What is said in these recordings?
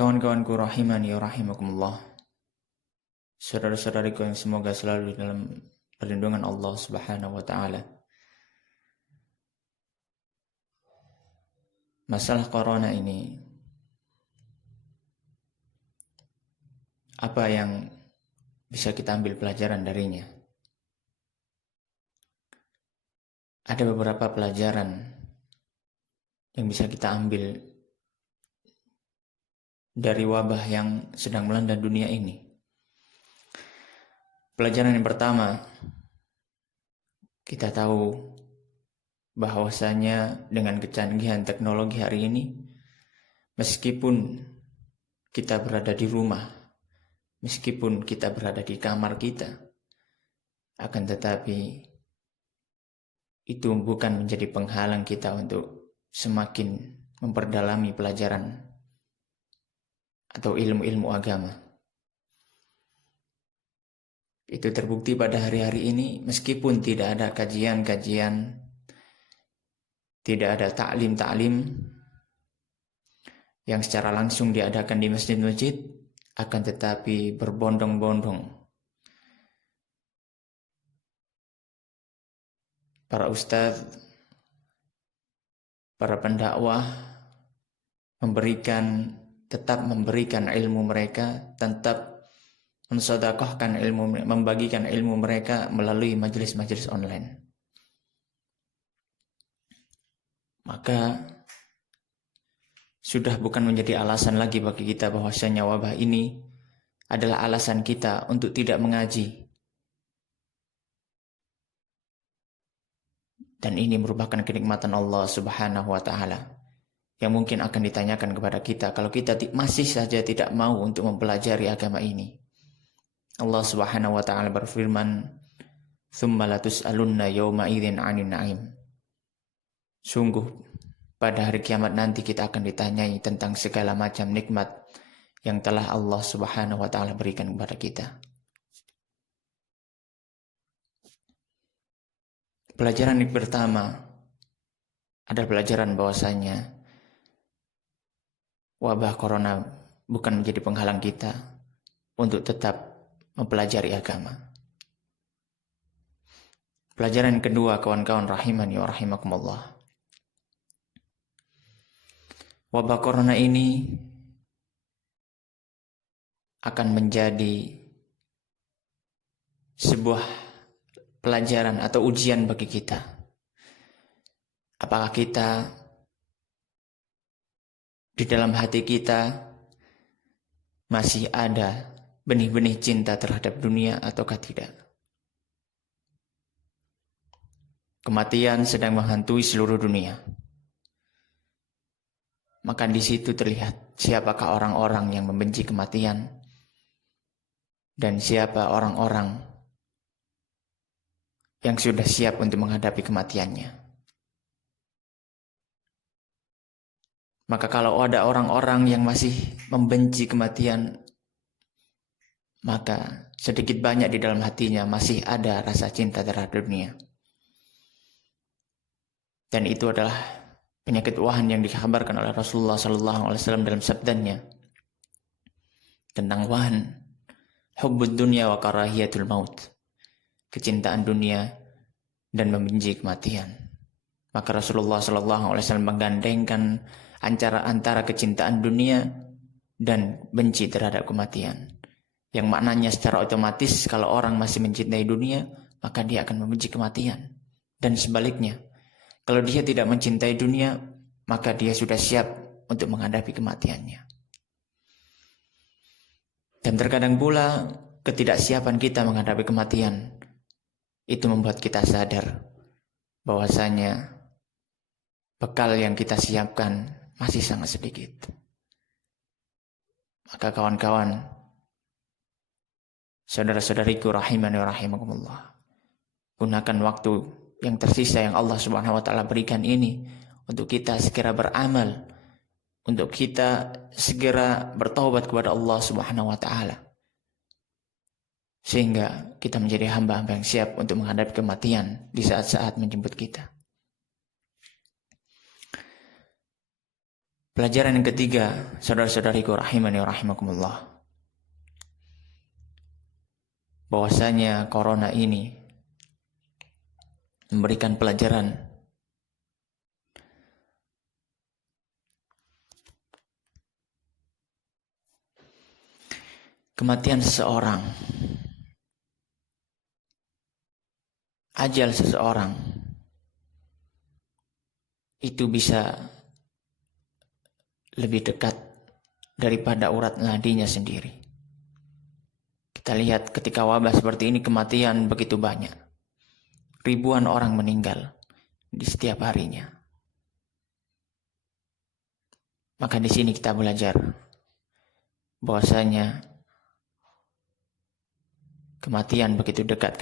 Kawan-kawanku rahimani wa rahimakumullah, saudara-saudariku yang semoga selalu dalam perlindungan Allah Subhanahu wa taala. Masalah corona ini, apa yang bisa kita ambil pelajaran darinya? Ada beberapa pelajaran yang bisa kita ambil dari wabah yang sedang melanda dunia ini. Pelajaran yang pertama, kita tahu bahwasanya dengan kecanggihan teknologi hari ini, meskipun kita berada di rumah, meskipun kita berada di kamar kita, akan tetapi itu bukan menjadi penghalang kita untuk semakin memperdalami pelajaran atau ilmu-ilmu agama. Itu terbukti pada hari-hari ini, meskipun tidak ada kajian-kajian, tidak ada taklim-taklim yang secara langsung diadakan di masjid-masjid, akan tetapi berbondong-bondong para ustadz, para pendakwah tetap memberikan ilmu mereka, tetap mensedekahkan ilmu, membagikan ilmu mereka melalui majelis-majelis online. Maka sudah bukan menjadi alasan lagi bagi kita bahwasanya wabah ini adalah alasan kita untuk tidak mengaji. Dan ini merupakan kenikmatan Allah Subhanahu wa taala yang mungkin akan ditanyakan kepada kita kalau kita masih saja tidak mau untuk mempelajari agama ini. Allah Subhanahu wa taala berfirman, "Tsumma latus'alunna yawma idzin 'anin na'im." Sungguh pada hari kiamat nanti kita akan ditanyai tentang segala macam nikmat yang telah Allah Subhanahu wa taala berikan kepada kita. Pelajaran yang pertama adalah pelajaran bahwasanya wabah corona bukan menjadi penghalang kita untuk tetap mempelajari agama. Pelajaran yang kedua, kawan-kawan rahimani wa rahimakumullah. Wabah corona ini akan menjadi sebuah pelajaran atau ujian bagi kita. Apakah kita di dalam hati kita masih ada benih-benih cinta terhadap dunia ataukah tidak? Kematian sedang menghantui seluruh dunia. Maka di situ terlihat siapakah orang-orang yang membenci kematian dan siapa orang-orang yang sudah siap untuk menghadapi kematiannya. Maka kalau ada orang-orang yang masih membenci kematian, maka sedikit banyak di dalam hatinya masih ada rasa cinta terhadap dunia. Dan itu adalah penyakit wahan yang dikabarkan oleh Rasulullah SAW dalam sabdanya tentang wahan, hubbud dunya wa karahiyatul maut, kecintaan dunia dan membenci kematian. Maka Rasulullah SAW menggandengkan antara kecintaan dunia dan benci terhadap kematian. Yang maknanya secara otomatis kalau orang masih mencintai dunia, maka dia akan membenci kematian. Dan sebaliknya, kalau dia tidak mencintai dunia, maka dia sudah siap untuk menghadapi kematiannya. Dan terkadang pula ketidaksiapan kita menghadapi kematian itu membuat kita sadar bahwasanya bekal yang kita siapkan masih sangat sedikit. Maka kawan-kawan, saudara-saudariku rahimani wa rahimakumullah, gunakan waktu yang tersisa yang Allah Subhanahu wa taala berikan ini untuk kita segera beramal, untuk kita segera bertaubat kepada Allah Subhanahu wa taala, sehingga kita menjadi hamba-hamba yang siap untuk menghadapi kematian di saat-saat menjemput kita. Pelajaran yang ketiga, saudara-saudariku rahimani wa rahimakumullah, bahwasanya corona ini memberikan pelajaran kematian seseorang, ajal seseorang itu bisa lebih dekat daripada urat nadinya sendiri. Kita lihat ketika wabah seperti ini, kematian begitu banyak. Ribuan orang meninggal di setiap harinya. Maka di sini kita belajar bahwasanya kematian begitu dekat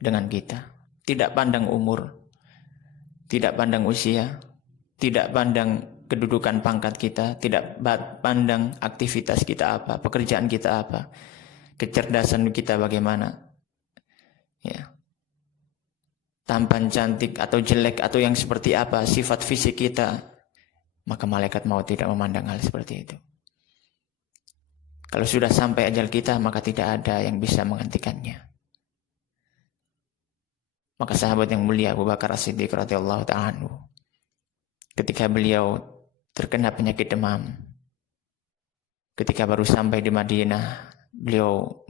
dengan kita. Tidak pandang umur, tidak pandang usia, tidak pandang kedudukan pangkat kita, tidak pandang aktivitas kita apa, pekerjaan kita apa, kecerdasan kita bagaimana, ya, tampan cantik atau jelek atau yang seperti apa, sifat fisik kita, maka malaikat maut tidak memandang hal seperti itu. Kalau sudah sampai ajal kita, maka tidak ada yang bisa menghentikannya. Maka sahabat yang mulia Abu Bakar As-Siddiq radhiyallahu ta'ala anhu, ketika beliau terkena penyakit demam, ketika baru sampai di Madinah, beliau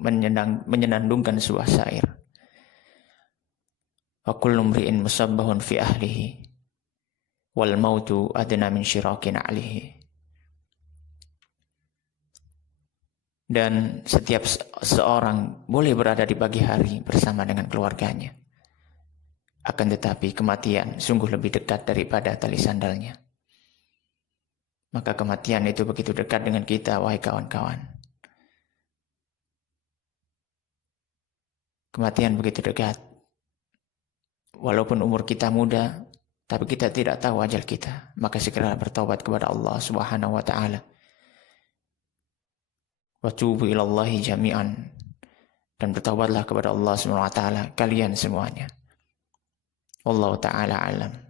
menyenandungkan sebuah syair. Wa kullu mri'in musabbahun fi ahlihi wal mautu adna min syirakin alihi. Dan setiap seorang boleh berada di pagi hari bersama dengan keluarganya. Akan tetapi kematian sungguh lebih dekat daripada tali sandalnya. Maka kematian itu begitu dekat dengan kita, wahai kawan-kawan. Kematian begitu dekat. Walaupun umur kita muda, tapi kita tidak tahu ajal kita. Maka segera bertaubat kepada Allah Subhanahu wa ta'ala. Wa tubu ilallahi jami'an. Dan bertaubatlah kepada Allah Subhanahu wa ta'ala, kalian semuanya. Wallahu ta'ala alam.